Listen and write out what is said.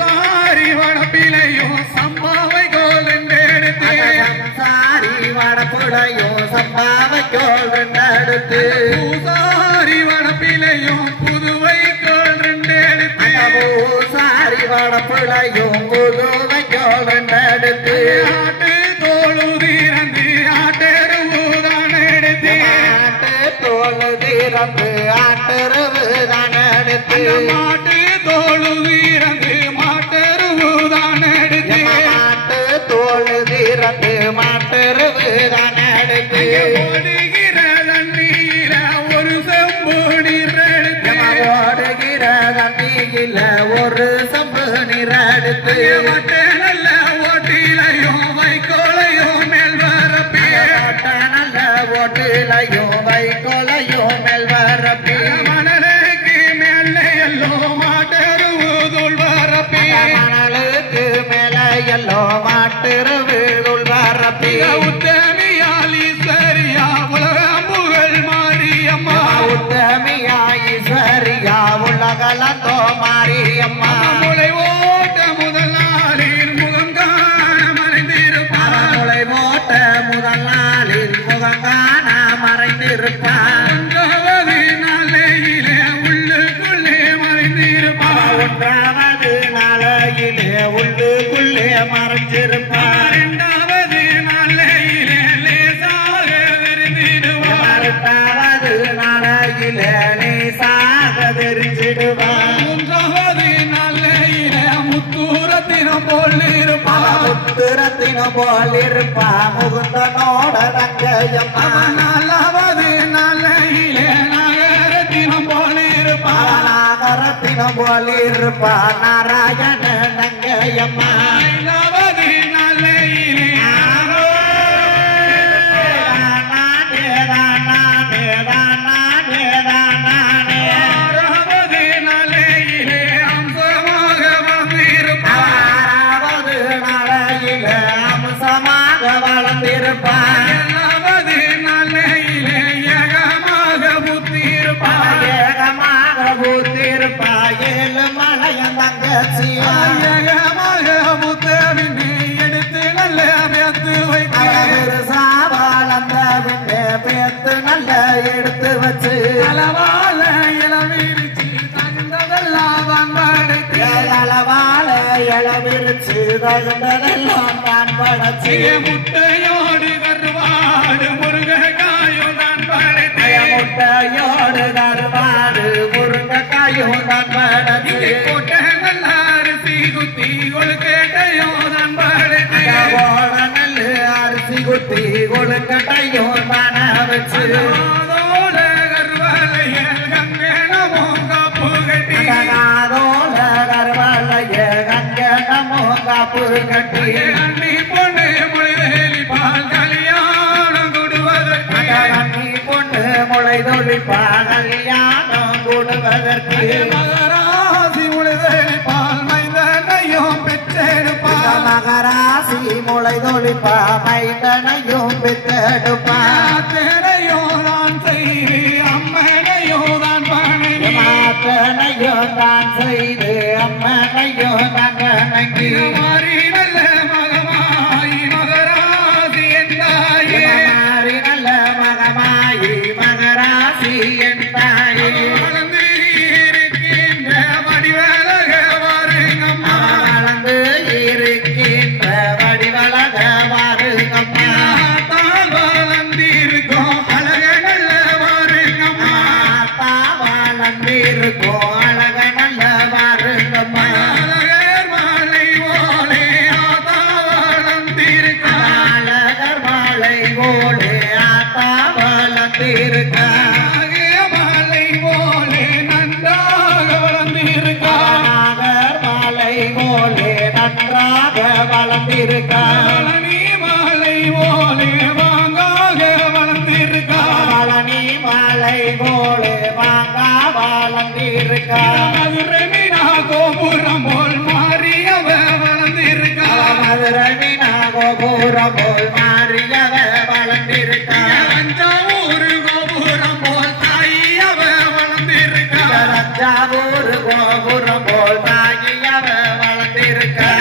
sorry வடப்பிலையும் சம்பாவை கோல் என்றெடுத்து sorry வடப்புலையும் சம்பாவை கோல் என்றெடுத்து sorry வடப்பிலையும் Puduvai கோல் என்றெடுத்து sorry வடப்புலையும் Puduvai கோல் என்றெடுத்து ஆட்டு தோளுதிரந்து ஆட்டெருவுதான் எடுத்து ஆட்டு தோளுதிரந்து ஆட்டெருவுதான் எடுத்து மாட்டு தோளுதிரந்து மாட்டெருவுதான் எடுத்து மாட்டு தோளுதிரந்து மாட்டெருவுதான் எடுத்து ஓடுகிற தண்ணீர ஒரு செம்பு நீர் எடுத்து ஓடுகிற தண்ணீரில ஒரு செம்பு நீர் எடுத்து நல்ல ஓட்டிலையும் வைக்கோலையும் மேல் வரப்பே நல்ல ஓட்டிலையும் வைக்கோலையும் மேல் வரப்பே மணலுக்கு மேலே எல்லோ மாட்டெருவுதுள் வரப்பே மணலுக்கு மேல எல்லோ மாட்டெருவுதுள் வரப்பே உத்தமியால் ஈஸ்வரியா உலகம் புகழ் மாரியம்மா உத்தமியா ஈஸ்வரியா உலகளந்தோ மாரியம்மா முளை ஓட்ட முதல் நாளில் முகம் காண மறைந்திருப்பார் முளை ஓட்ட முதல் நாளில் முகம் காண மறைந்திருப்பார் நாளையிலே உள்ளுக்குள்ளே மறைந்திருப்பார் ஒன்றாவது நாளையிலே உள்ளுக்குள்ளே மறைஞ்சிருப்பார் இரண்டாவது நாளையிலே லேசாக விரிந்திடுவார் இரண்டாவது நாளையிலே லேசாக விரிஞ்சிடுவார் மூன்றாவது நாளையிலே முத்தூரத்தினம் போல் இருப்பார் முத்துரத்தினம் போல் இருப்பா முகுந்தனோட ரங்கையம்மா நாலாவது நாளையிலே நகரத்தினம் போல் இருப்பார் நாகரத்தினம் போல் இருப்பா நாராயண ரங்கையம்மா ஐந்தாவது நாளையிலே ஆறாவது நாளையிலே அம்சமாக வந்திருப்பார் ஆறாவது நாளையிலே அம்சமாக வளர்ந்திருப்பார் ஏழாவது நாளையிலே ஏகமாக புத்திருப்பார் ஏகமாக பூத்திருப்பா ஏழு மலையன் தங்கச்சியா ஏகமாக புத்தவினை எடுத்து நல்ல பேத்து வைத்தார் சாவாளந்த பின்னே பேத்து நல்ல எடுத்து வச்சு அளவால இளவிரிச்சி தகுந்ததெல்லாம் தான் படைத்து அளவால இளவிரிச்சு தகுந்ததெல்லாம் தான் படைச்சு முட்டையோடு கருவாடு முருங்கைக்காயும் தான் படைத்து முட்டையோடு கருவாடு முருங்கைக்காயும் தான் படைச்சு கோட்டை நல்ல அரிசி குத்தி கொழுக்கட்டையும் தான் படைத்து ஓட நல்ல அரிசி குத்தி கொழுக்கட்டையும் தான வச்சு அதோட கருவாலையில் கங்கணமோ காப்பு கட்டி அதோட கருவாலைய கங்கணமோ காப்பு கட்டி அண்ணி பொண்ணு மொழிவேலி பால் கல்யாணம் கொடுவதற்கு அண்ணி பொண்ணு முளை தொழிப்பா கல்யாணம் கூடுவதற்கு மகராசி மொழிவேலி பால் மைந்தனையும் பெற்றெடுப்பார் மகராசி முளை தொழிப்பா மைந்தனையும் பெற்றெடுப்பா அத்தனையும் நான் செய்து அம்மனையும் தான் பணி மாத்தனையும் தான் செய்து அம்மனையும் தான் வணங்கி மாறி நல்ல மகமாய் மகராசி என்றாயே மாறி நல்ல மகமாயி மகராசி என்றாயே வளர்ந்து இருக்கின்ற வடிவழக வருங்கம்மா வளர்ந்து இருக்கின்ற வடிவழக வாருங்கம்மா தால் வளர்ந்திருக்கும் அழக நல்ல வருங்கம்மா வளர்ந்திருக்கும் அழக நல்ல வாருங்கம்மா அழகர் மாலை ஓலே ஆதா வளர்ந்திருக்கும் அழகர் மாலை போலே ஆத்தா வளர்ந்திருக்கா மாலை போலே நன்றாக வளர்ந்திருக்கான் நாகர் மாலை போலே நன்றாக வளர்ந்திருக்கா பழனி மாலை போலே வாங்காக வளர்ந்திருக்கான் பழனி மாலை போலே வாங்கா வளர்ந்திருக்கா மதுரை மீனா கோபுரம் போல் மாறியவ வளர்ந்திருக்கான் மதுரை மீனா கோபுரம் போல் மாறியவ வளர்ந்திருக்கா தஞ்சாவூர் கோபுரம் போல் தாயவ வளர்ந்திருக்கான் தஞ்சாவூர் கோபுரம் போல் தாகியவ வளர்ந்திருக்கா வளர்ந்திருக்க